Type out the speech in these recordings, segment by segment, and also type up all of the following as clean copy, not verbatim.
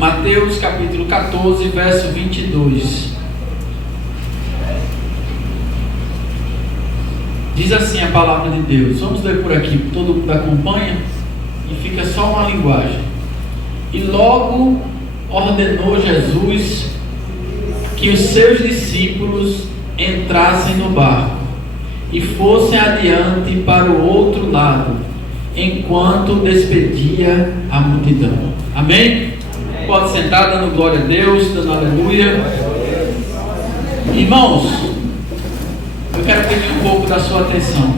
Mateus capítulo 14, verso 22. Diz assim a palavra de Deus. Vamos ler por aqui, todo mundo acompanha e fica só uma linguagem. E logo ordenou Jesus que os seus discípulos entrassem no barco e fossem adiante para o outro lado, enquanto despedia a multidão. Amém? Pode sentar, dando glória a Deus, dando aleluia. Irmãos, eu quero pedir um pouco da sua atenção.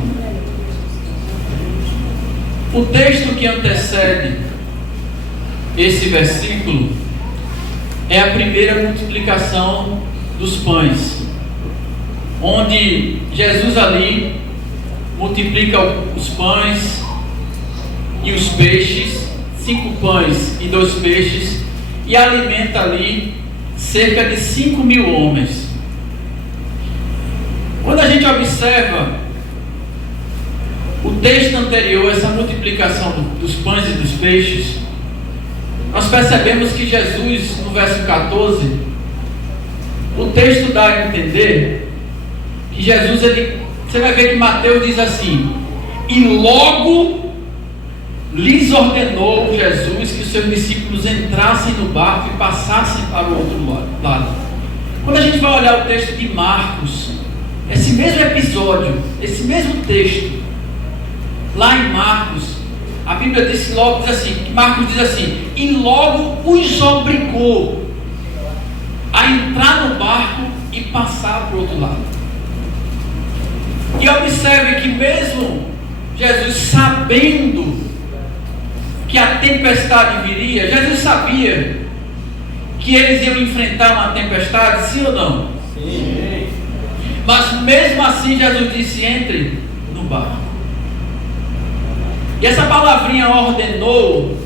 O texto que antecede esse versículo é a primeira multiplicação dos pães, onde Jesus ali multiplica os pães e os peixes, 5 pães e 2 peixes, e alimenta ali cerca de 5.000 homens. Quando a gente observa o texto anterior, essa multiplicação dos pães e dos peixes, nós percebemos que Jesus, no verso 14, o texto dá a entender que Jesus, você vai ver que Mateus diz assim: e logo lhes ordenou Jesus que os seus discípulos entrassem no barco e passassem para o outro lado. Quando a gente vai olhar o texto de Marcos, esse mesmo episódio, esse mesmo texto, lá em Marcos, a Bíblia diz logo, Marcos diz assim: e logo os obrigou a entrar no barco e passar para o outro lado. E observe que mesmo Jesus sabendo que a tempestade viria, Jesus sabia que eles iam enfrentar uma tempestade, sim ou não? Sim. Mas mesmo assim Jesus disse: entre no barco. E essa palavrinha ordenou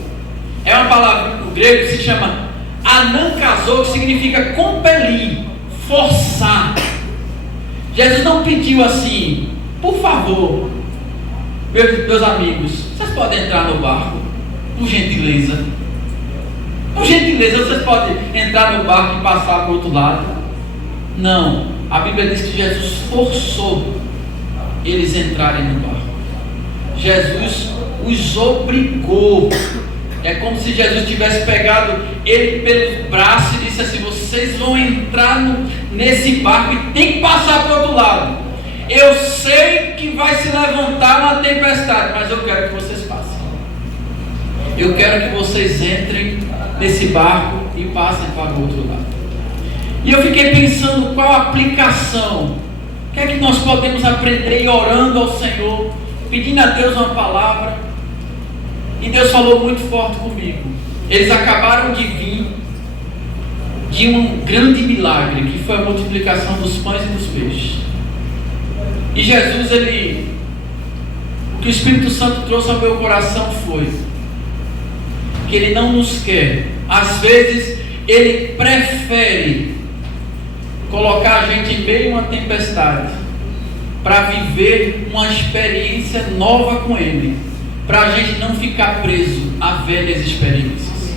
é uma palavra no grego que se chama anankazou, que significa compelir, forçar. Jesus não pediu assim: por favor, meus amigos, vocês podem entrar no barco, por gentileza. Por gentileza, vocês podem entrar no barco e passar para o outro lado. Não, a Bíblia diz que Jesus forçou eles entrarem no barco. Jesus os obrigou. É como se Jesus tivesse pegado ele pelos braços e disse assim: vocês vão entrar nesse barco e tem que passar para o outro lado. Eu sei que vai se levantar uma tempestade, mas eu quero que vocês passem. Eu quero que vocês entrem nesse barco e passem para o outro lado. E eu fiquei pensando qual a aplicação, o que é que nós podemos aprender e orando ao Senhor, pedindo a Deus uma palavra. E Deus falou muito forte comigo. Eles acabaram de vir de um grande milagre, que foi a multiplicação dos pães e dos peixes. E Jesus, o que o Espírito Santo trouxe ao meu coração foi que Ele não nos quer. Às vezes Ele prefere colocar a gente em meio a uma tempestade para viver uma experiência nova com Ele, para a gente não ficar preso a velhas experiências.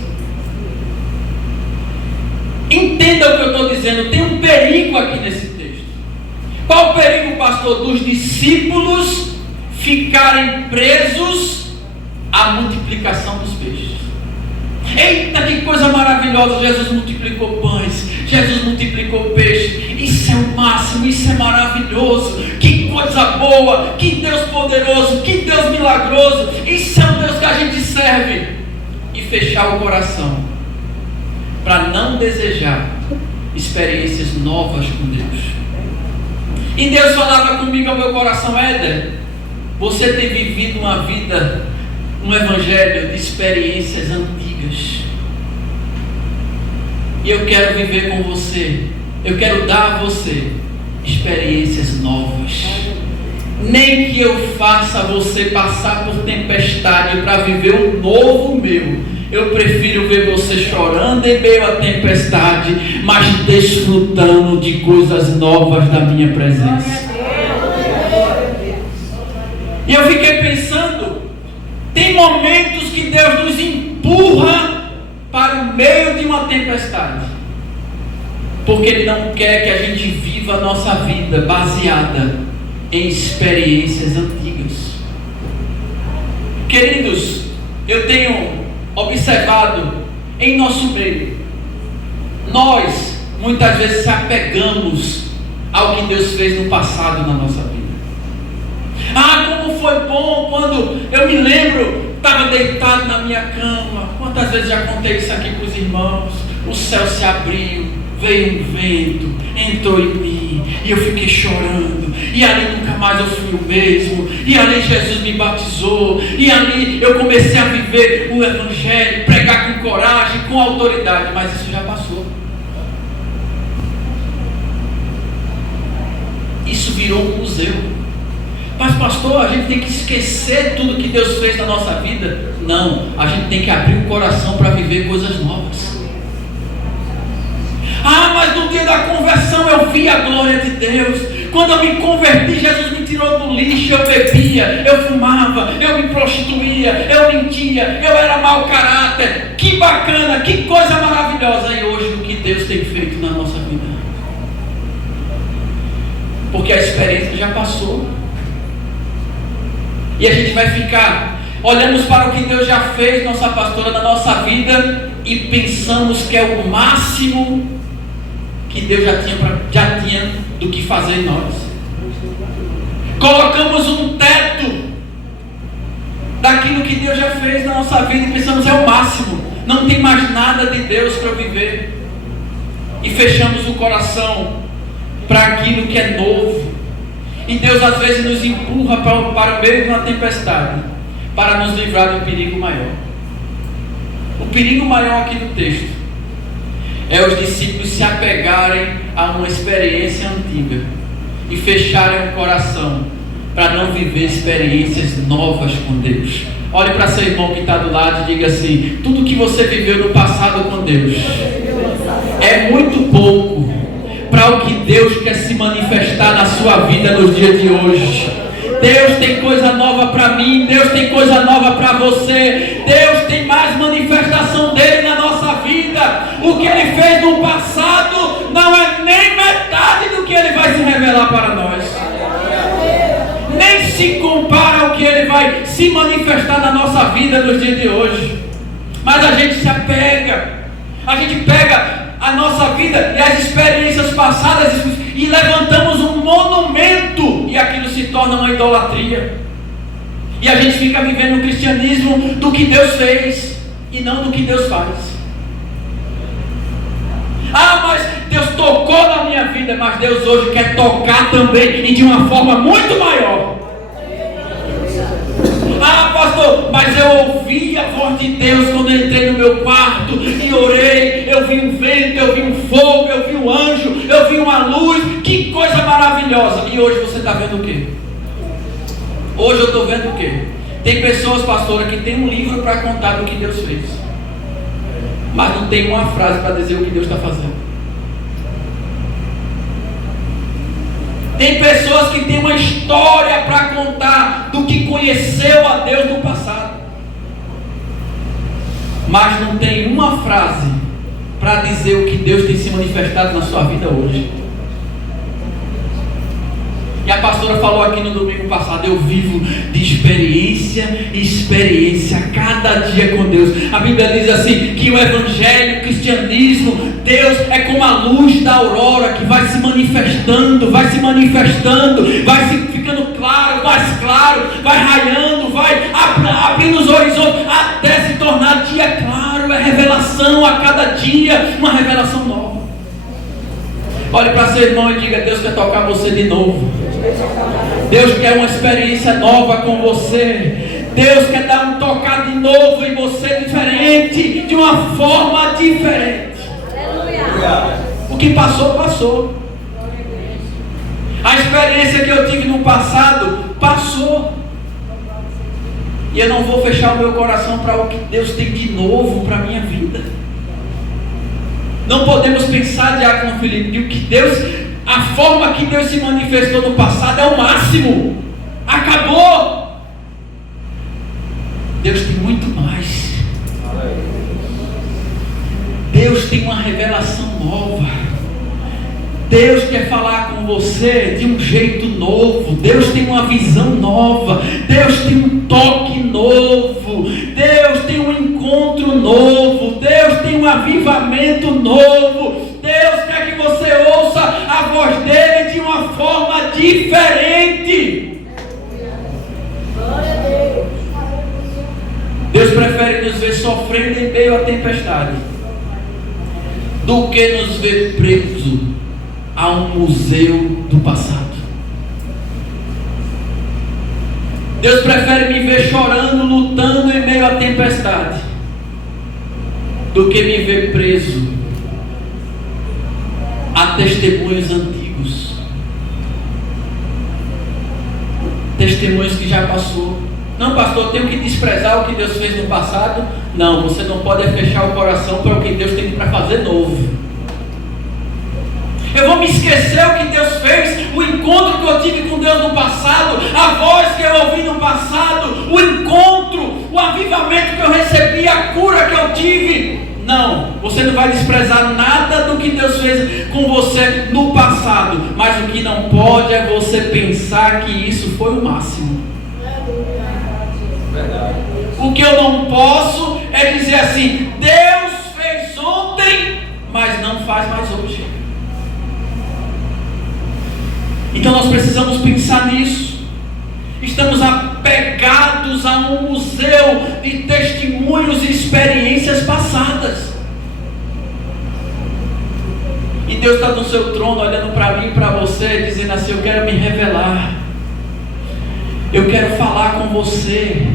Entenda o que eu estou dizendo. Tem um perigo aqui nesse texto. Qual o perigo, pastor? Dos discípulos ficarem presos à multiplicação dos peixes. Eita, que coisa maravilhosa! Jesus multiplicou pães, Jesus multiplicou peixe. Isso é o máximo, isso é maravilhoso. Que coisa boa, que Deus poderoso, que Deus milagroso. Isso é o Deus que a gente serve. E fechar o coração para não desejar experiências novas com Deus. E Deus falava comigo ao meu coração: Éder, você tem vivido uma vida, um evangelho de experiências antigas. E eu quero viver com você. Eu quero dar a você experiências novas. Nem que eu faça você passar por tempestade para viver um novo meu. Eu prefiro ver você chorando em meio à tempestade, mas desfrutando de coisas novas da minha presença. E eu fiquei pensando, tem momentos que Deus nos empurra para o meio de uma tempestade, porque Ele não quer que a gente viva a nossa vida baseada em experiências antigas. Queridos, eu tenho observado em nosso meio, nós muitas vezes se apegamos ao que Deus fez no passado na nossa vida. Ah, como foi bom quando eu me lembro, estava deitado na minha cama. Quantas vezes já contei isso aqui para os irmãos? O céu se abriu, veio um vento, entrou em mim, e eu fiquei chorando, e ali nunca mais eu fui o mesmo, e ali Jesus me batizou, e ali eu comecei a viver o Evangelho, pregar com coragem, com autoridade. Mas isso já passou. Isso virou um museu. Mas pastor, a gente tem que esquecer tudo que Deus fez na nossa vida? Não, a gente tem que abrir o coração para viver coisas novas. Ah, mas no dia da conversão eu vi a glória de Deus. Quando eu me converti, Jesus me tirou do lixo. Eu bebia, eu fumava, eu me prostituía, eu mentia, eu era mau caráter. Que bacana, que coisa maravilhosa. E hoje o que Deus tem feito na nossa vida? Porque a experiência já passou. E a gente vai ficar, olhamos para o que Deus já fez, nossa pastora, na nossa vida, e pensamos que é o máximo que Deus já tinha do que fazer em nós. Colocamos um teto daquilo que Deus já fez na nossa vida e pensamos é o máximo, não tem mais nada de Deus para viver. E fechamos o coração para aquilo que é novo. E Deus às vezes nos empurra para o meio de uma tempestade, para nos livrar do perigo maior. O perigo maior aqui do texto é os discípulos se apegarem a uma experiência antiga e fecharem o coração para não viver experiências novas com Deus. Olhe para seu irmão que está do lado e diga assim: tudo que você viveu no passado com Deus é muito pouco para o que Deus quer se manifestar na sua vida nos dias de hoje. Deus tem coisa nova para mim, Deus tem coisa nova para você. Deus tem mais manifestação dele na nossa vida. O que ele fez no passado não é nem metade do que ele vai se revelar para nós. Nem se compara ao que ele vai se manifestar na nossa vida nos dias de hoje. Mas a gente se apega, a gente pega a nossa vida e as experiências passadas e levantamos um monumento, e aquilo se torna uma idolatria, e a gente fica vivendo o cristianismo do que Deus fez e não do que Deus faz. Ah, mas Deus tocou na minha vida, mas Deus hoje quer tocar também, e de uma forma muito maior. Ah, pastor, mas eu ouvi a voz de Deus quando eu entrei no meu quarto e orei. Eu vi um vento, eu vi um fogo, eu vi um anjo, eu vi uma luz. Que coisa maravilhosa. E hoje você está vendo o quê? Hoje eu estou vendo o quê? Tem pessoas, pastora, que tem um livro para contar do que Deus fez, mas não tem uma frase para dizer o que Deus está fazendo. Tem pessoas que têm uma história para contar do que conheceu a Deus no passado, mas não tem uma frase para dizer o que Deus tem se manifestado na sua vida hoje. E a pastora falou aqui no domingo passado: eu vivo de experiência em experiência, cada dia com Deus. A Bíblia diz assim, que o Evangelho, o cristianismo, Deus é como a luz da aurora, que vai se manifestando, vai se ficando claro, mais claro, vai raiando, vai abrindo os horizontes, até se tornar dia claro. É revelação a cada dia, uma revelação nova. Olhe para seu irmão e diga: Deus quer tocar você de novo. Deus quer uma experiência nova com você. Deus quer dar um tocar de novo em você, diferente, de uma forma diferente. O que passou, passou. A experiência que eu tive no passado, passou. E eu não vou fechar o meu coração para o que Deus tem de novo para a minha vida. Não podemos pensar, Diácono Felipe, que o que Deus, a forma que Deus se manifestou no passado é o máximo. Acabou. Deus tem muito mais. Deus tem uma revelação nova. Deus quer falar com você de um jeito novo. Deus tem uma visão nova. Deus tem um toque novo. Deus tem um encontro novo. Deus tem um avivamento novo. Deus quer que você ouça a voz dele de uma forma diferente. Deus prefere nos ver sofrendo em meio à tempestade do que nos ver presos a um museu do passado. Deus prefere me ver chorando, lutando em meio à tempestade, do que me ver preso a testemunhos antigos, testemunhos que já passou. Não, pastor, eu tenho que desprezar o que Deus fez no passado. Não, você não pode fechar o coração para o que Deus tem para fazer novo. Eu vou me esquecer o que Deus fez, o encontro que eu tive com Deus no passado, a voz que eu ouvi no passado, o encontro, o avivamento que eu recebi, a cura que eu tive. Não, você não vai desprezar nada do que Deus fez com você no passado, mas o que não pode é você pensar que isso foi o máximo. O que eu não posso é dizer assim: Deus fez ontem, mas não faz mais hoje. Então nós precisamos pensar nisso. Estamos apegados a um museu de testemunhos e experiências passadas. E Deus está no seu trono olhando para mim e para você, dizendo assim: eu quero me revelar, eu quero falar com você.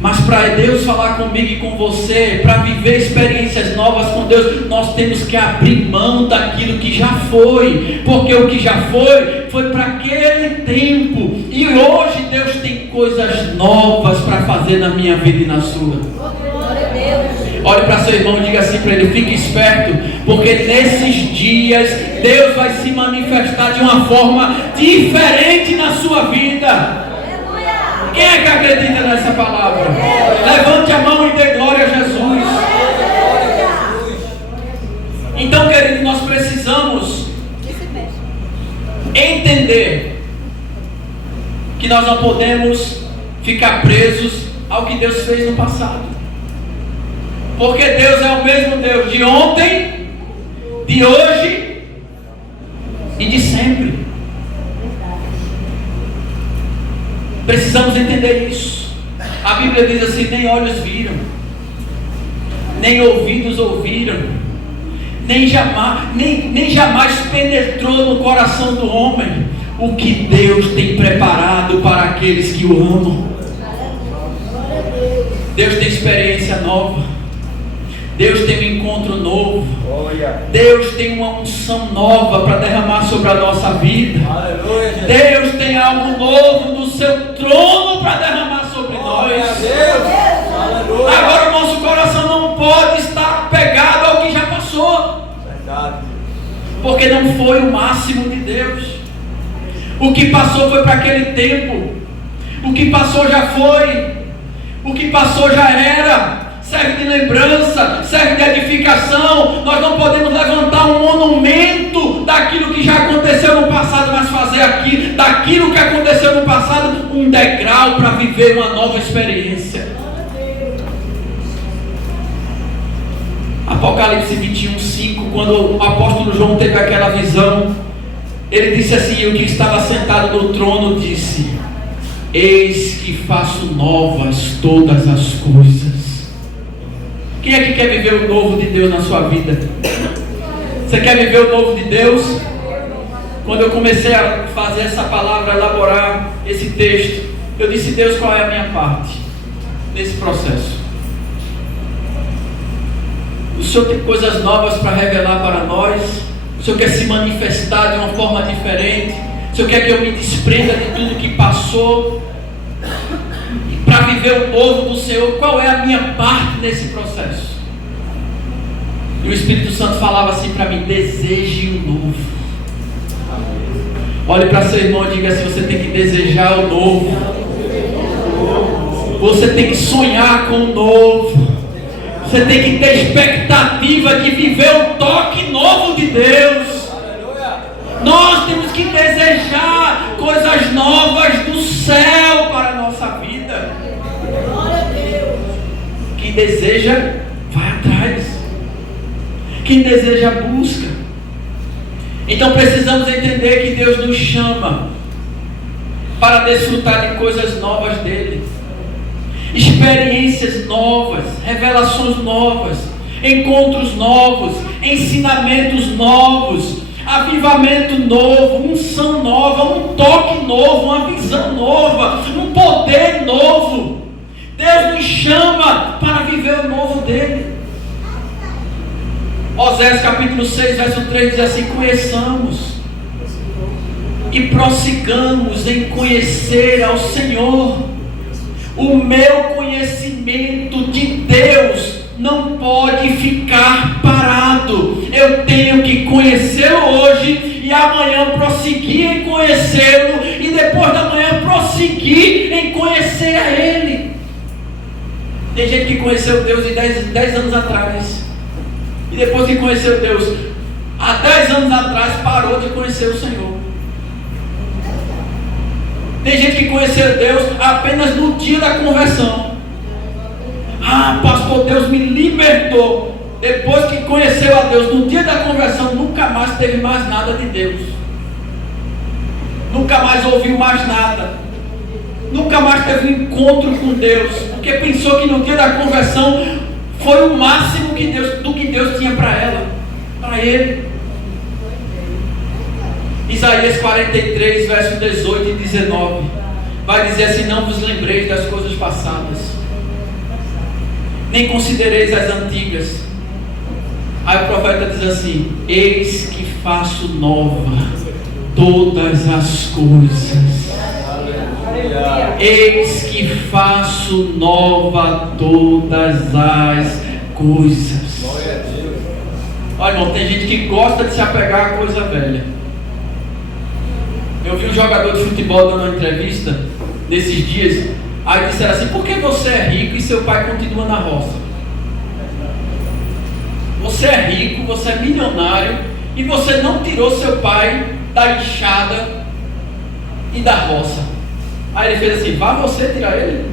Mas para Deus falar comigo e com você, para viver experiências novas com Deus, nós temos que abrir mão daquilo que já foi, porque o que já foi para aquele tempo, e hoje Deus tem coisas novas para fazer na minha vida e na sua. Olhe para seu irmão e diga assim para ele: fique esperto, porque nesses dias Deus vai se manifestar de uma forma diferente na sua vida. Quem é que acredita nessa palavra? Levante a mão e dê glória a Jesus. Então, querido, nós precisamos entender que nós não podemos ficar presos ao que Deus fez no passado, porque Deus é o mesmo Deus de ontem, de hoje e de sempre. Precisamos entender isso. A Bíblia diz assim: nem olhos viram, nem ouvidos ouviram, nem jamais penetrou no coração do homem o que Deus tem preparado para aqueles que o amam. Deus tem experiência nova, Deus tem um encontro novo, Deus tem uma unção nova para derramar sobre a nossa vida. Deus tem algo novo no seu trono para derramar sobre nós. Agora o nosso coração não pode estar pegado ao que já passou, porque não foi o máximo de Deus. O que passou foi para aquele tempo, o que passou já foi, o que passou já era. Serve de lembrança, serve de edificação. Nós não podemos levantar um monumento daquilo que já aconteceu no passado, mas fazer aqui, daquilo que aconteceu no passado, um degrau para viver uma nova experiência. Apocalipse 21:5, quando o apóstolo João teve aquela visão, ele disse assim: e o que estava sentado no trono disse: eis que faço novas todas as coisas. Quem é que quer viver o novo de Deus na sua vida? Você quer viver o novo de Deus? Quando eu comecei a fazer essa palavra, elaborar esse texto, eu disse: Deus, qual é a minha parte nesse processo? O Senhor tem coisas novas para revelar para nós. O Senhor quer se manifestar de uma forma diferente. O Senhor quer que eu me desprenda de tudo que passou para viver o novo do Senhor. Qual é a minha parte nesse processo? E o Espírito Santo falava assim para mim: deseje o novo. Olhe para seu irmão e diga assim: você tem que desejar o novo. Você tem que sonhar com o novo. Você tem que ter expectativa de viver o toque novo de Deus. Nós temos que desejar coisas novas do céu para a nossa vida. Quem deseja, vai atrás. Quem deseja, busca. Então precisamos entender que Deus nos chama para desfrutar de coisas novas dele, experiências novas, revelações novas, encontros novos, ensinamentos novos, avivamento novo, unção nova, um toque novo, uma visão nova, um poder novo. Deus nos chama para viver o novo dele. Oséias capítulo 6, verso 3 diz assim: conheçamos e prossigamos em conhecer ao Senhor. O meu conhecimento de Deus não pode ficar parado. Eu tenho que conhecê-lo hoje e amanhã prosseguir em conhecê-lo e depois da manhã prosseguir em conhecer a Ele. Tem gente que conheceu Deus em 10 anos atrás e depois que conheceu Deus há 10 anos atrás parou de conhecer o Senhor. Tem gente que conheceu Deus apenas no dia da conversão. Ah, pastor, Deus me libertou. Depois que conheceu a Deus no dia da conversão, nunca mais teve mais nada de Deus. Nunca mais ouviu mais nada. Nunca mais teve um encontro com Deus. Porque pensou que no dia da conversão foi o máximo do que Deus tinha para ela, para ele. Isaías 43, versos 18 e 19 vai dizer assim: não vos lembreis das coisas passadas, nem considereis as antigas. Aí o profeta diz assim: eis que faço nova todas as coisas. Eis que faço nova todas as coisas. Olha, irmão, tem gente que gosta de se apegar a coisa velha. Eu vi um jogador de futebol dando uma entrevista nesses dias. Aí disseram assim: por que você é rico e seu pai continua na roça? Você é rico, você é milionário e você não tirou seu pai da enxada e da roça. Aí ele fez assim: vá você tirar ele.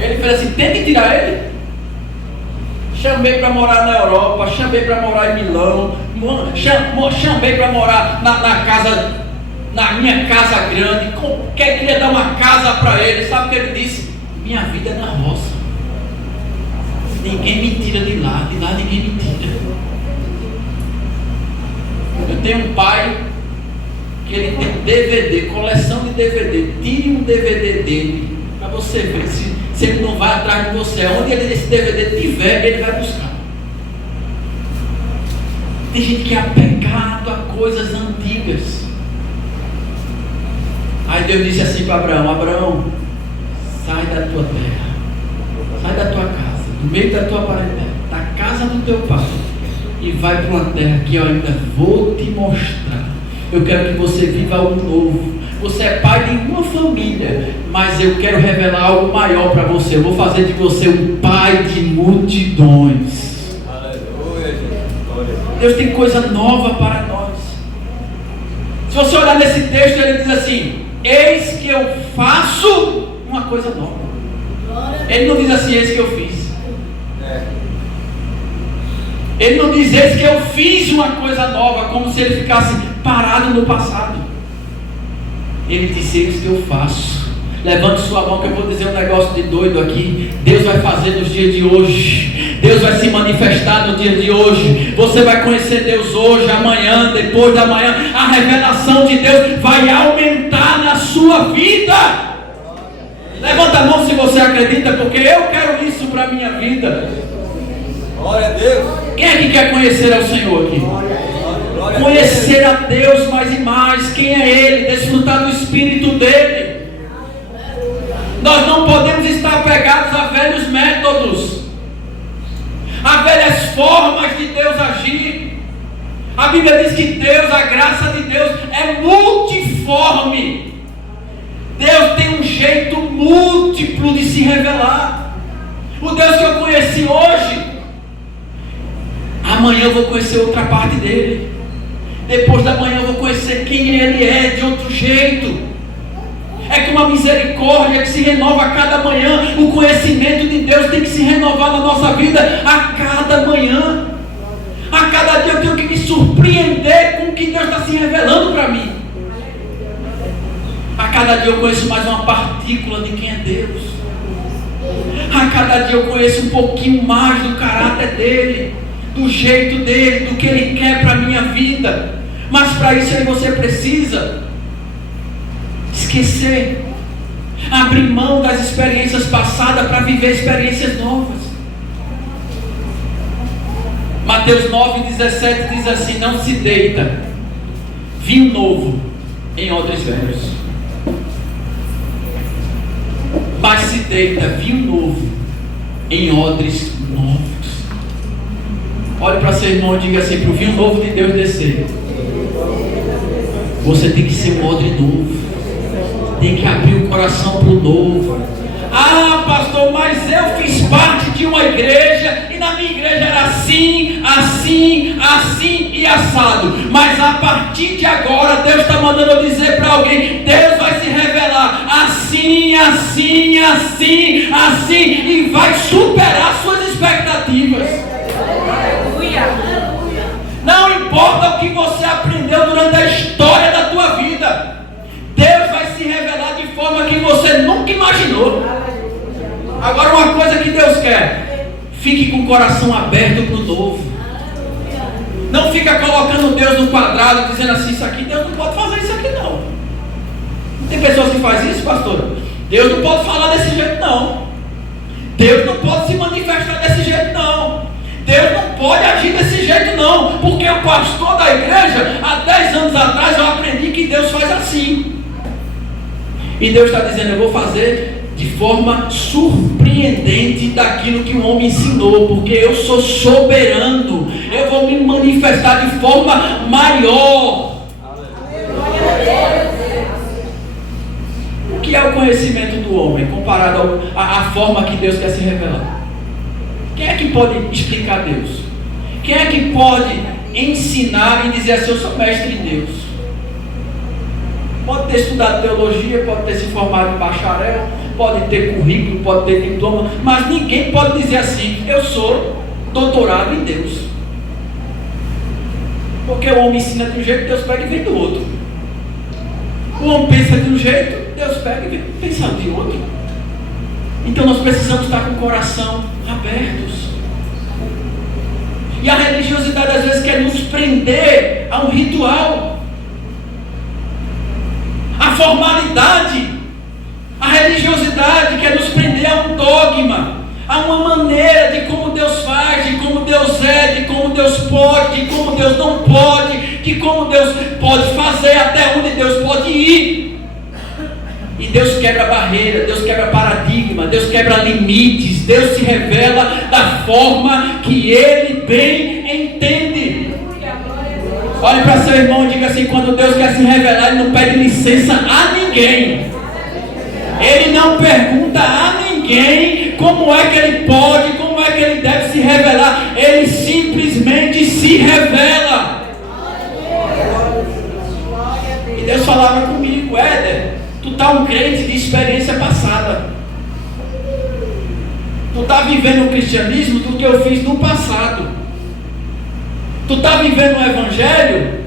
Ele fez assim: tente tirar ele. Chamei para morar na Europa, chamei para morar em Milão, chamei para morar na casa, na minha casa grande. Queria dar uma casa para ele. Sabe o que ele disse? Minha vida é na roça. Ninguém me tira de lá ninguém me tira. Eu tenho um pai que ele tem DVD, coleção de DVD. Tire um DVD dele para você ver se ele não vai atrás de você. Onde esse DVD tiver, ele vai buscar. Tem gente que é apegado a coisas antigas. Aí Deus disse assim para Abraão: Abraão, sai da tua terra, sai da tua casa, do meio da tua parentela, da casa do teu pai, e vai para uma terra que eu ainda vou te mostrar. Eu quero que você viva algo novo. Você é pai de uma família, mas eu quero revelar algo maior para você. Eu vou fazer de você um pai de multidões. Aleluia. Deus tem coisa nova para nós. Se você olhar nesse texto, ele diz assim: eis que eu faço uma coisa nova. Ele não diz assim: eis que eu fiz. Ele não diz: eis que eu fiz uma coisa nova, como se ele ficasse parado no passado. Ele disse: eis que eu faço. Levante sua mão que eu vou dizer um negócio de doido aqui. Deus vai fazer nos dias de hoje. Deus vai se manifestar no dia de hoje. Você vai conhecer Deus hoje, amanhã, depois da manhã. A revelação de Deus vai aumentar na sua vida. Levanta a mão se você acredita, porque eu quero isso para a minha vida. Glória a Deus. Quem é que quer conhecer ao Senhor aqui? Conhecer a Deus mais e mais. Quem é Ele? Desfrutar do Espírito dEle. Nós não podemos estar apegados a velhos métodos, a velhas formas de Deus agir. A Bíblia diz que Deus, a graça de Deus é multiforme. Deus tem um jeito múltiplo de se revelar. O Deus que eu conheci hoje, amanhã eu vou conhecer outra parte dele. Depois da manhã eu vou conhecer quem ele é de outro jeito. É que uma misericórdia que se renova a cada manhã. O conhecimento de Deus tem que se renovar na nossa vida a cada manhã. A cada dia eu tenho que me surpreender com o que Deus está se revelando para mim. A cada dia eu conheço mais uma partícula de quem é Deus. A cada dia eu conheço um pouquinho mais do caráter dele, do jeito dele, do que ele quer para a minha vida. Mas para isso você precisa esquecer, abrir mão das experiências passadas para viver experiências novas. Mateus 9,17 diz assim: não se deita vinho novo em odres velhos, mas se deita vinho novo em odres novos. Olhe para seu irmão e diga assim: para o vinho novo de Deus descer, você tem que ser um odre novo. Tem que abrir o coração para o novo. Ah, pastor, mas eu fiz parte de uma igreja e na minha igreja era assim, assim, assim e assado. Mas a partir de agora Deus está mandando eu dizer para alguém: Deus vai se revelar assim, assim, assim, assim, e vai superar suas expectativas. Não importa o que você aprendeu durante a história da tua vida, Deus vai se revelar de forma que você nunca imaginou. Agora, uma coisa que Deus quer: fique com o coração aberto para o novo. Não fica colocando Deus no quadrado, dizendo assim: isso aqui, Deus não pode fazer isso aqui não. Tem pessoas que fazem isso, pastor. Deus não pode falar desse jeito não. Deus não pode se manifestar desse jeito não. Deus não pode agir desse jeito não. Porque o pastor da igreja, há 10 anos atrás, eu aprendi que Deus faz assim. E Deus está dizendo: eu vou fazer de forma surpreendente daquilo que o homem ensinou, porque eu sou soberano. Eu vou me manifestar de forma maior. O que é o conhecimento do homem comparado à forma que Deus quer se revelar? Quem é que pode explicar Deus? Quem é que pode ensinar e dizer assim: eu sou mestre em Deus? Pode ter estudado teologia, pode ter se formado em bacharel, pode ter currículo, pode ter diploma, mas ninguém pode dizer assim: eu sou doutorado em Deus. Porque o homem ensina de um jeito, Deus pega e vem do outro. O homem pensa de um jeito, Deus pega e vem pensando de outro. Então nós precisamos estar com o coração abertos. E a religiosidade às vezes quer nos prender a um ritual, a formalidade. A religiosidade quer nos prender a um dogma, a uma maneira de como Deus faz, de como Deus é, de como Deus pode, de como Deus não pode, de como Deus pode fazer, até onde Deus pode ir. E Deus quebra barreira, Deus quebra paradigma, Deus quebra limites, Deus se revela da forma que Ele bem entende. Olhe para seu irmão e diga assim: quando Deus quer se revelar, Ele não pede licença a ninguém. Ele não pergunta a ninguém como é que Ele pode, como é que Ele deve se revelar. Ele simplesmente se revela. E Deus falava comigo: Éder, tu tá um crente de experiência passada. Tu tá vivendo o cristianismo do que eu fiz no passado. Tu tá vivendo o evangelho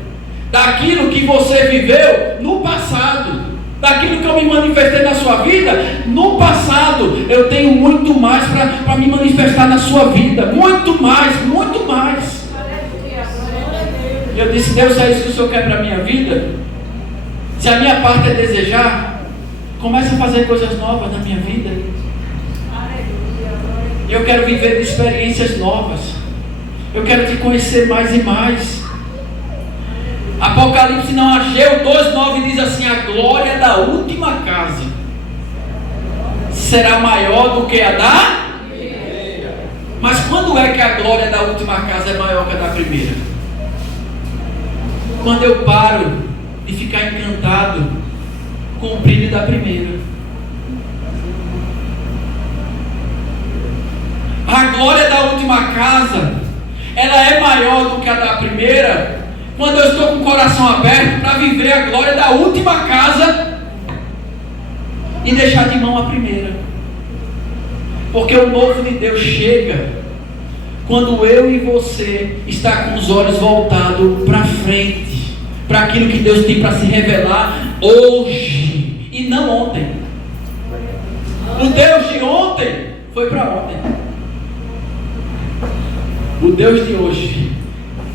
daquilo que você viveu no passado, daquilo que eu me manifestei na sua vida no passado. Eu tenho muito mais para me manifestar na sua vida, muito mais, muito mais. E eu disse: Deus, é isso que o Senhor quer para a minha vida? Se a minha parte é desejar, comece a fazer coisas novas na minha vida. Eu quero viver de experiências novas. Eu quero te conhecer mais e mais. Apocalipse, não, Ageu 2,9 diz assim: a glória da última casa será maior do que a da primeira. Mas quando é que a glória da última casa é maior que a da primeira? Quando eu paro de ficar encantado com o brilho da primeira. a glória da última casa, ela é maior do que a da primeira, quando eu estou com o coração aberto para viver a glória da última casa e deixar de mão a primeira. Porque o novo de Deus chega quando eu e você está com os olhos voltados para frente, para aquilo que Deus tem para se revelar hoje e não ontem. O Deus de ontem foi para ontem. O Deus de hoje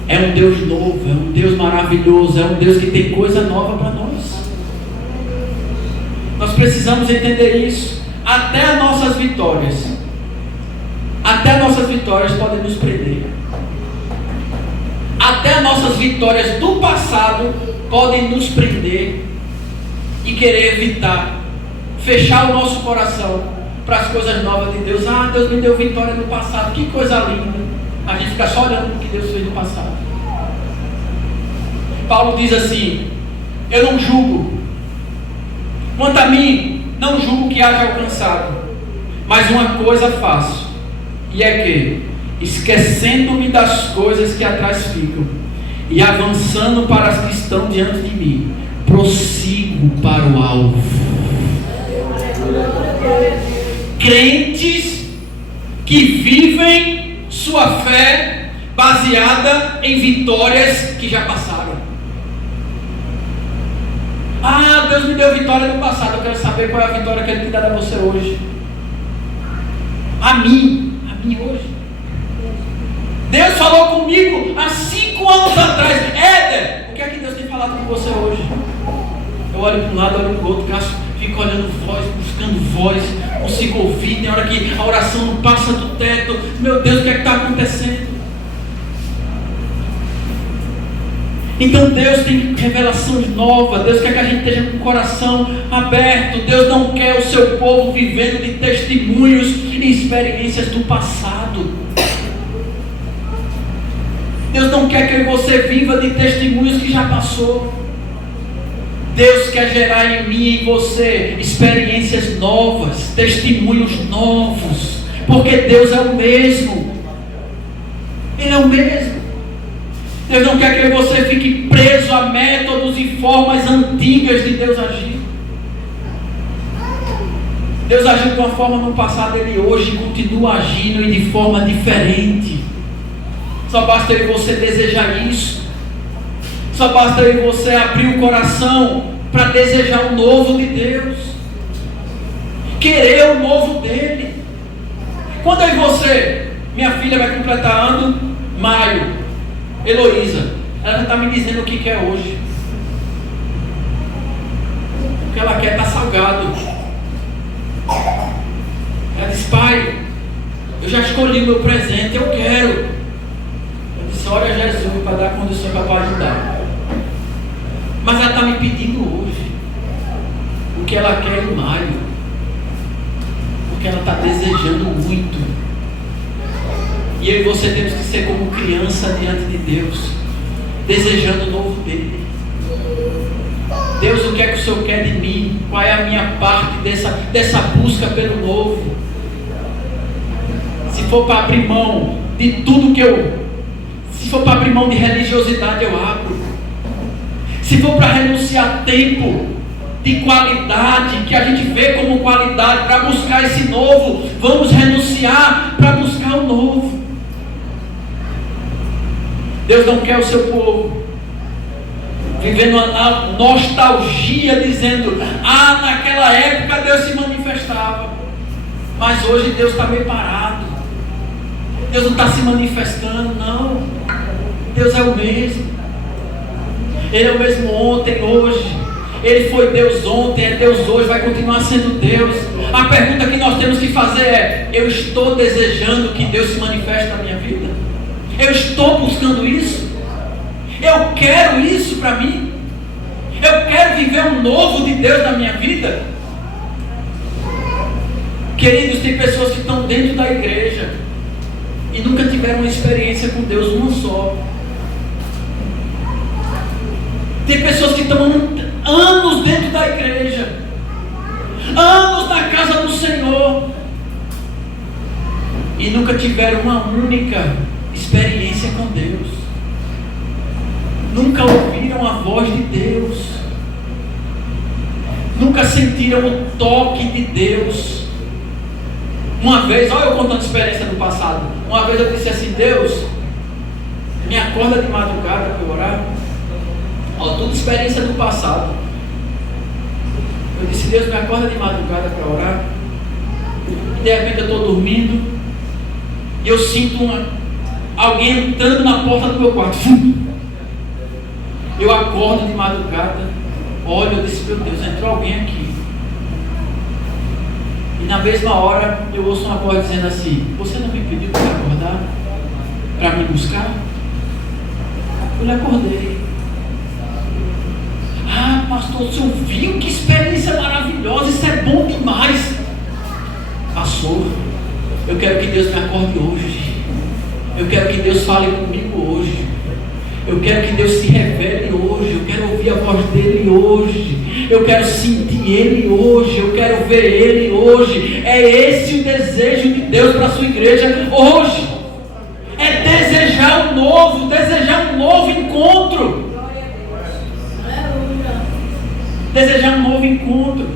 é um Deus novo, é um Deus maravilhoso, é um Deus que tem coisa nova para nós. Nós precisamos entender isso. Até as nossas vitórias podem nos prender. Até as nossas vitórias do passado podem nos prender e querer evitar, fechar o nosso coração para as coisas novas de Deus. Ah, Deus me deu vitória no passado, que coisa linda. A gente fica só olhando o que Deus fez no passado. Paulo diz assim: eu não julgo. Quanto a mim, não julgo que haja alcançado, mas uma coisa faço, e é que, esquecendo-me das coisas que atrás ficam, e avançando para as que estão diante de mim, prossigo para o alvo. Crentes que vivem sua fé baseada em vitórias que já passaram. Ah, Deus me deu vitória no passado, eu quero saber qual é a vitória que Ele tem dado a você hoje. A mim hoje. Deus falou comigo há 5 anos atrás. Éder, o que é que Deus tem falado com você hoje? Eu olho para um lado, olho para o outro, fico olhando voz, buscando voz, consigo ouvir. Tem hora que a oração não passa do teto. Meu Deus, o que é que está acontecendo? Então Deus tem revelações novas. Deus quer que a gente esteja com o coração aberto. Deus não quer o seu povo vivendo de testemunhos e experiências do passado. Deus não quer que você viva de testemunhos que já passou. Deus quer gerar em mim e em você experiências novas, testemunhos novos, porque Deus é o mesmo. Ele é o mesmo. Deus não quer que você fique preso a métodos e formas antigas de Deus agir. Deus agiu de uma forma no passado, Ele hoje continua agindo e de forma diferente. Só basta eu e você desejar isso. Só basta eu e você abrir o coração para desejar o novo de Deus, querer o novo dEle. Quando eu e você, minha filha vai completar ano, maio, Heloísa, ela já está me dizendo o que quer hoje. O que ela quer está salgado. Ela disse: pai, eu já escolhi o meu presente, eu quero. Eu disse: olha Jesus, para dar condição para papai ajudar. Mas ela está me pedindo hoje o que ela quer em maio, porque ela está desejando muito. E eu e você temos que ser como criança diante de Deus, desejando o novo dele. Deus, o que é que o Senhor quer de mim? Qual é a minha parte dessa busca pelo novo? Se for para abrir mão de tudo se for para abrir mão de religiosidade, eu abro. Se for para renunciar tempo de qualidade, que a gente vê como qualidade, para buscar esse novo, vamos renunciar para buscar o novo. Deus não quer o seu povo vivendo a nostalgia, dizendo: ah, naquela época Deus se manifestava, mas hoje Deus está meio parado, Deus não está se manifestando. Não, Deus é o mesmo. Ele é o mesmo ontem, hoje. Ele foi Deus ontem, é Deus hoje, vai continuar sendo Deus. A pergunta que nós temos que fazer é: eu estou desejando que Deus se manifeste na minha vida? Eu estou buscando isso? Eu quero isso para mim? Eu quero viver um novo de Deus na minha vida? Queridos, tem pessoas que estão dentro da igreja e nunca tiveram uma experiência com Deus, uma só. Tem pessoas que estão anos dentro da igreja, anos na casa do Senhor, e nunca tiveram uma única experiência com Deus. Nunca ouviram a voz de Deus. Nunca sentiram o toque de Deus. Uma vez, olha eu contando experiência do passado. Uma vez eu disse assim: Deus, me acorda de madrugada para eu orar. Tudo experiência do passado. Eu disse: Deus, me acorda de madrugada para orar. E de repente eu estou dormindo e eu sinto alguém entrando na porta do meu quarto. Eu acordo de madrugada, olho, eu disse: meu Deus, entrou alguém aqui. E na mesma hora eu ouço uma voz dizendo assim: você não me pediu para acordar? Para me buscar? Eu lhe acordei. Ah, pastor, o senhor viu que experiência maravilhosa, isso é bom demais. Passou. Eu quero que Deus me acorde hoje. Eu quero que Deus fale comigo hoje. Eu quero que Deus se revele hoje. Eu quero ouvir a voz dele hoje. Eu quero sentir ele hoje. Eu quero ver ele hoje. É esse o desejo de Deus para a sua igreja hoje. É desejar um novo encontro. Desejar um novo encontro.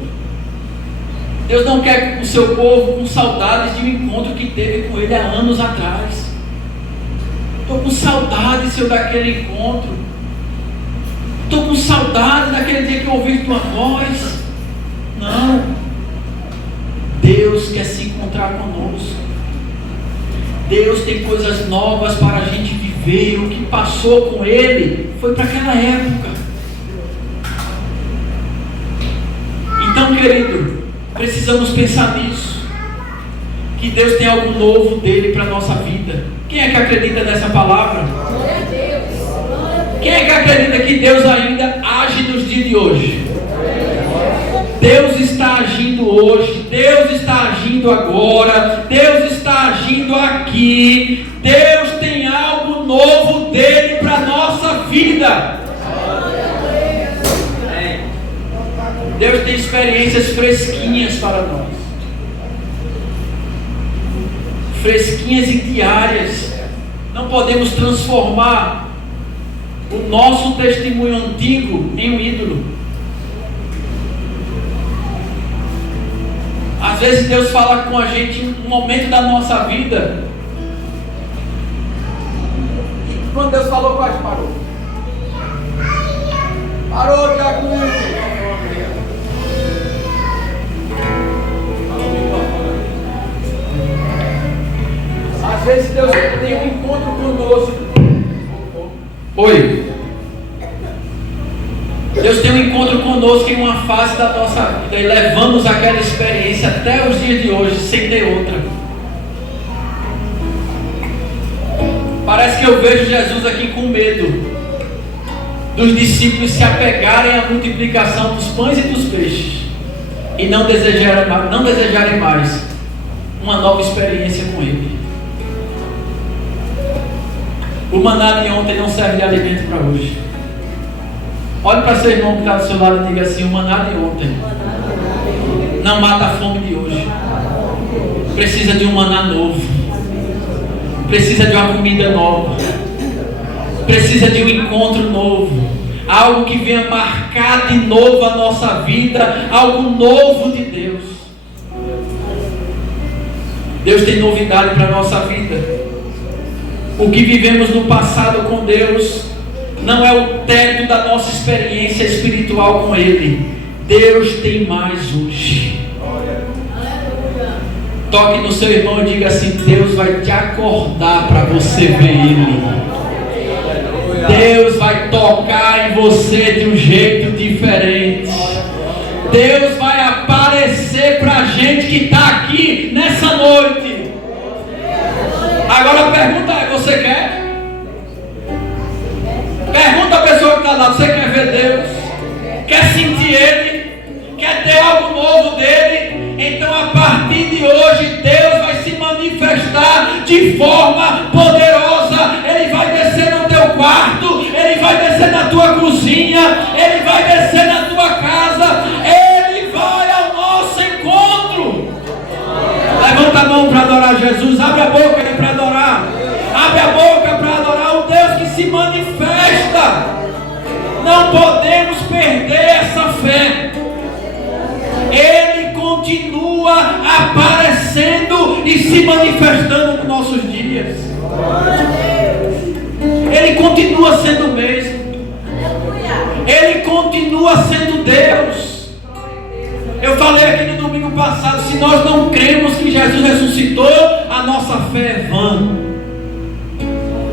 Deus não quer o seu povo com saudades de um encontro que teve com ele há anos atrás. Estou com saudade, Senhor, daquele encontro. Estou com saudade daquele dia que eu ouvi tua voz. Não. Deus quer se encontrar conosco. Deus tem coisas novas para a gente viver. O que passou com ele foi para aquela época. Então, querido, precisamos pensar nisso. Que Deus tem algo novo dele para a nossa vida. Quem é que acredita nessa palavra? Glória a Deus. Quem é que acredita que Deus ainda age nos dias de hoje? Deus está agindo hoje. Deus está agindo agora. Deus está agindo aqui. Deus tem algo novo dele para a nossa vida. Deus tem experiências fresquinhas para nós. Fresquinhas e diárias. Não podemos transformar o nosso testemunho antigo em um ídolo. Às vezes Deus fala com a gente em um momento da nossa vida. E quando Deus falou, quase parou. Parou, Tiago. Às vezes Deus tem um encontro conosco. Oi. Deus tem um encontro conosco em uma fase da nossa vida e levamos aquela experiência até os dias de hoje sem ter outra. Parece que eu vejo Jesus aqui com medo dos discípulos se apegarem à multiplicação dos pães e dos peixes e não desejarem mais uma nova experiência com Ele. O maná de ontem não serve de alimento para hoje. Olhe para seu irmão que está do seu lado e diga assim: o maná de ontem não mata a fome de hoje. Precisa de um maná novo. Precisa de uma comida nova. Precisa de um encontro novo. Algo que venha marcar de novo a nossa vida. Algo novo de Deus. Deus tem novidade para a nossa vida. O que vivemos no passado com Deus não é o teto da nossa experiência espiritual com Ele. Deus tem mais hoje. Toque no seu irmão e diga assim: Deus vai te acordar para você ver Ele. Deus vai tocar em você de um jeito diferente. Deus vai aparecer para a gente que está aqui nessa noite. Agora a pergunta é: você quer? Pergunta a pessoa que está lá: você quer ver Deus? Quer sentir Ele? Quer ter algo novo dEle? Então a partir de hoje Deus vai se manifestar de forma poderosa. Ele vai descer no teu quarto, Ele vai descer na tua cozinha, Ele vai descer na tua casa, Ele vai ao nosso encontro. Levanta a mão para adorar Jesus. Abre a boca. se manifesta. Não podemos perder essa fé. Ele continua aparecendo e se manifestando nos nossos dias. Ele continua sendo o mesmo. Ele continua sendo Deus. Eu falei aqui no domingo passado, se nós não cremos que Jesus ressuscitou, a nossa fé é vã.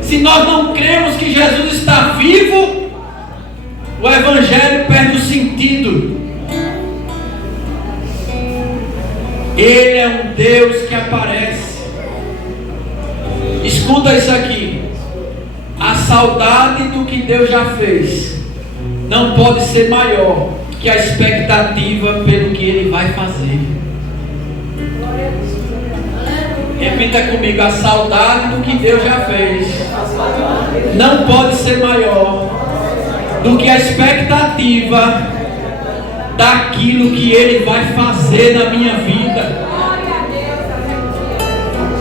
Se nós não cremos que Jesus está vivo, o Evangelho perde o sentido. Ele é um Deus que aparece. Escuta isso aqui. A saudade do que Deus já fez não pode ser maior que a expectativa pelo que Ele vai fazer. Repita comigo: a saudade do que Deus já fez não pode ser maior do que a expectativa daquilo que Ele vai fazer na minha vida.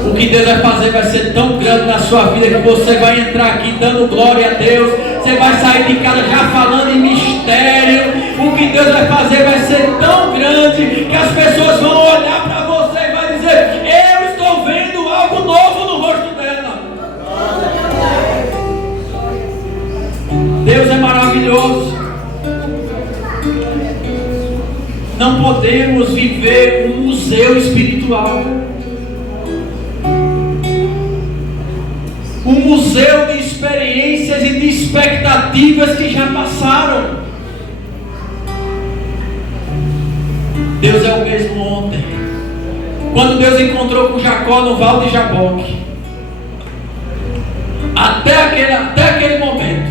O que Deus vai fazer vai ser tão grande na sua vida que você vai entrar aqui dando glória a Deus. Você vai sair de casa já falando em mistério. O que Deus vai fazer vai ser tão grande que as pessoas vão olhar para você e vai dizer: eu estou vendo algo novo no rosto dela. Deus é maravilhoso. Não podemos viver um museu espiritual. Um museu de experiências e de expectativas que já passaram. Deus é o mesmo ontem. Quando Deus encontrou com Jacó no Vale de Jaboque, até aquele momento,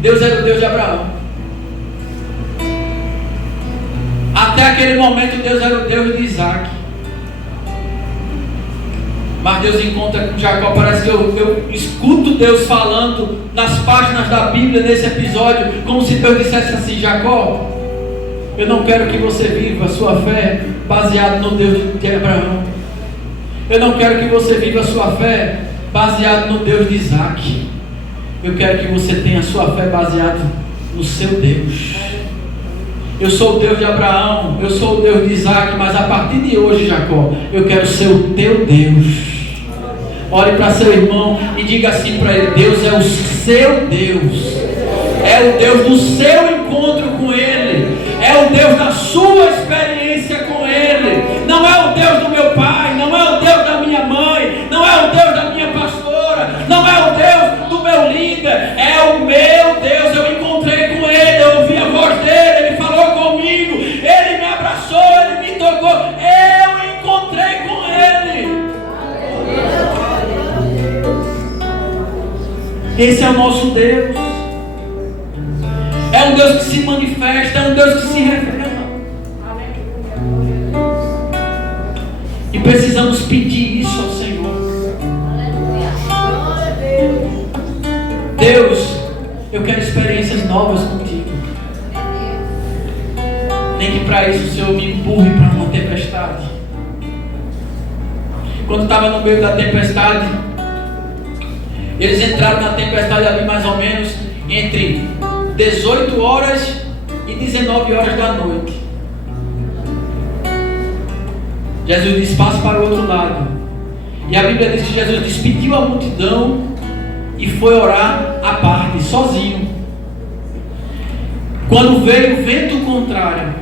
Deus era o Deus de Abraão. Até aquele momento, Deus era o Deus de Isaac. Mas Deus encontra com Jacó. Parece que eu escuto Deus falando nas páginas da Bíblia nesse episódio, como se Deus dissesse assim: Jacó, eu não quero que você viva a sua fé baseado no Deus de Abraão. Eu não quero que você viva a sua fé baseado no Deus de Isaac. Eu quero que você tenha a sua fé baseada no seu Deus. Eu sou o Deus de Abraão, eu sou o Deus de Isaac, mas a partir de hoje, Jacó, eu quero ser o teu Deus. Olhe para seu irmão e diga assim para ele: Deus é o seu Deus. É o Deus do seu encontro com Ele. É o Deus da sua experiência com Ele. Não é o Deus do meu pai, não é o Deus da minha mãe, não é o Deus da minha pastora, não é o Deus do meu líder. É o meu Deus. Eu encontrei com Ele, eu ouvi a voz dele, Ele falou comigo, Ele me abraçou, Ele me tocou. Eu encontrei com Ele. Esse é o nosso Deus. É um Deus que se manifesta, é um Deus que se revela. E precisamos pedir isso ao Senhor. Deus, eu quero experiências novas contigo. Nem que para isso o Senhor me empurre para uma tempestade. Quando estava no meio da tempestade, eles entraram na tempestade ali mais ou menos entre 18 horas e 19 horas da noite. Jesus disse: passe para o outro lado. E a Bíblia diz que Jesus despediu a multidão e foi orar à parte, sozinho. Quando veio o vento contrário,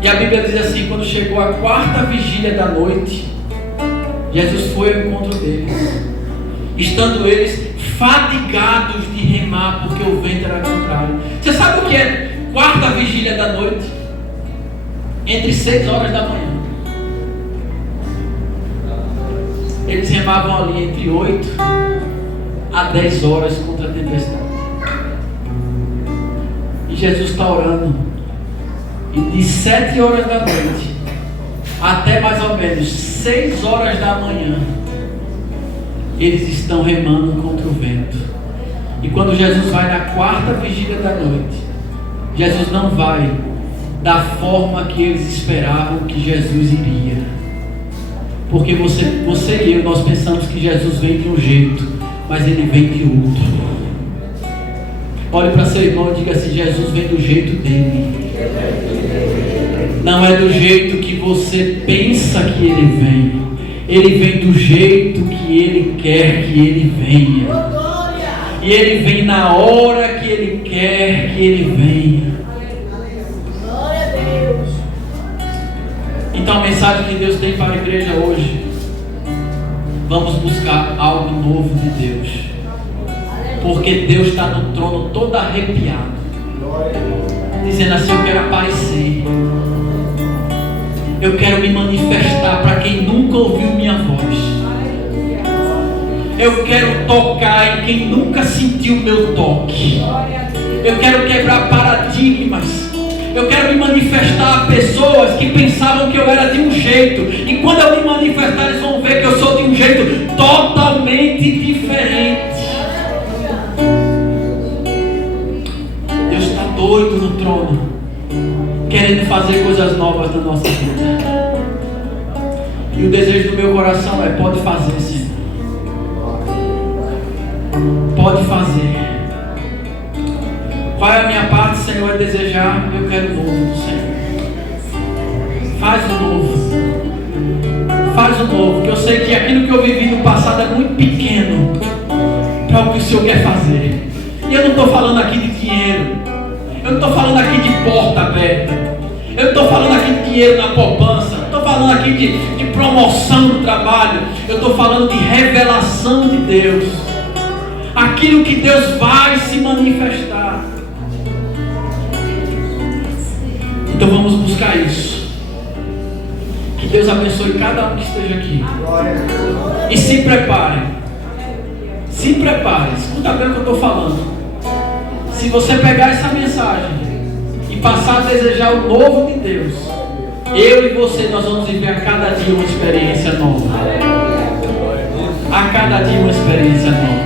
e a Bíblia diz assim: quando chegou a quarta vigília da noite, Jesus foi ao encontro deles, estando eles fatigados de remar, porque o vento era contrário. Você sabe o que é quarta vigília da noite? Entre 6 horas da manhã. Eles remavam ali entre 8 a 10 horas contra a tempestade. E Jesus está orando. E de 7 horas da noite até mais ou menos 6 horas da manhã, eles estão remando contra o vento. E quando Jesus vai na quarta vigília da noite, Jesus não vai da forma que eles esperavam que Jesus iria. Porque você e eu, nós pensamos que Jesus vem de um jeito, mas Ele vem de outro. Olhe para seu irmão e diga assim: Jesus vem do jeito dele. Não é do jeito que você pensa que Ele vem. Ele vem do jeito que Ele quer que Ele venha. E Ele vem na hora que Ele quer que Ele venha. Glória a Deus. Então a mensagem que Deus tem para a igreja hoje: vamos buscar algo novo de Deus. Porque Deus está no trono todo arrepiado, dizendo assim: eu quero aparecer. Eu quero me manifestar para quem nunca ouviu minha voz. Eu quero tocar em quem nunca sentiu meu toque. Eu quero quebrar paradigmas. Eu quero me manifestar a pessoas que pensavam que eu era de um jeito. E quando eu me manifestar, eles vão ver que eu sou de um jeito totalmente diferente. Deus está doido no trono, querendo fazer coisas novas na nossa vida. E o desejo do meu coração é: pode fazer, Senhor. Pode fazer. Qual é a minha parte, Senhor? É desejar. Eu quero o novo do Senhor. Faz o novo. Faz o novo. Que eu sei que aquilo que eu vivi no passado é muito pequeno para o que o Senhor quer fazer. E eu não estou falando aqui de dinheiro. Eu não estou falando aqui de porta aberta. Eu não estou falando aqui de dinheiro na poupança. Eu não estou falando aqui de promoção no trabalho. Eu estou falando de revelação de Deus. Aquilo que Deus vai se manifestar. Então vamos buscar isso. Que Deus abençoe cada um que esteja aqui. E se prepare. Se prepare. Escuta bem o que eu estou falando. Se você pegar essa mensagem e passar a desejar o novo de Deus, eu e você, nós vamos viver a cada dia uma experiência nova. A cada dia uma experiência nova.